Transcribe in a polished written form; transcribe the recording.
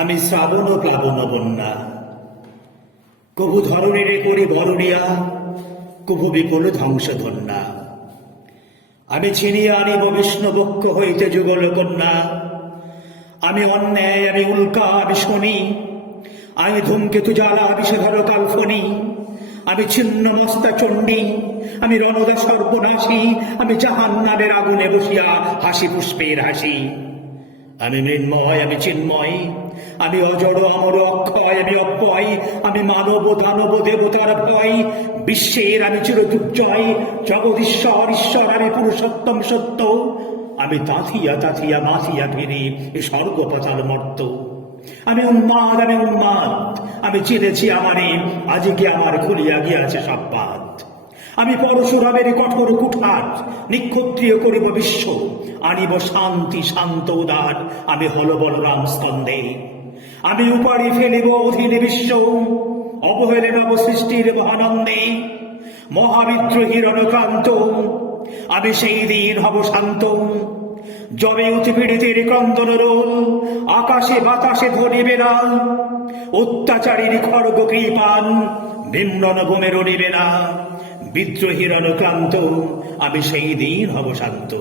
আমি শ্রাবণ প্লাবন বন্যা, কভু ধরণীরে করি বরণিয়া, কভু বিপুল ধ্বংস ধন্যা। আমি ছিনিয়ে আনিব বিষ্ণুবক্ষ হইতে যুগল কন্যা। আমি অন্যায়, আমি উল্কা, আমি শনি, আমি ধূমকেতু জ্বালা, বিষধর কালফনি। আমি ছিন্ন মস্তা চণ্ডী, আমি রণদা সর্বনাশী, আমি জাহান্নামের আগুনে বসিয়া হাসি পুষ্পের হাসি। আমি মৃন্ময়, আমি চিন্ময়, আমি অজড় অমর অক্ষয়, আমি অব্যয়, আমি মানব দানব দেবতার ভয়। বিশ্বের আমি চিরদুর্জয়, জগদীশ্বর ঈশ্বর, আমি পুরুষোত্তম সত্য। আমি তাথিয়া তাথিয়া মাথিয়া ফিরি এ স্বর্গপতাল মর্ত। আমি উন্মাদ, আমি উন্মাদ, আমি চিনেছি আমারে, আজকে আমার খুলিয়া গিয়াছে সব বাদ। আমি পরশুরামের কঠোর কুঠার, নিক্ষত্রিয় করিব বিশ্ব, আনিব শান্তি শান্ত উদার, আমি হল বলরাম স্কন্ধে। আমি উপাড়ি ফেলিব অধীন বিশ্ব, অবহেলে নব সৃষ্টির মহানন্দে। মহাবিদ্রোহী রণক্রান্ত, আমি সেই দিন হব শান্ত। যবে উৎপীড়িতের ক্রন্দন রোল, আকাশে বাতাসে ধ্বনিবে না। অত্যাচারীর খড়গ কৃপান, নিম্নন ভূমে রণিবে না। বিদ্রোহী রণক্রান্ত, আমি সেই দিন হব শান্ত।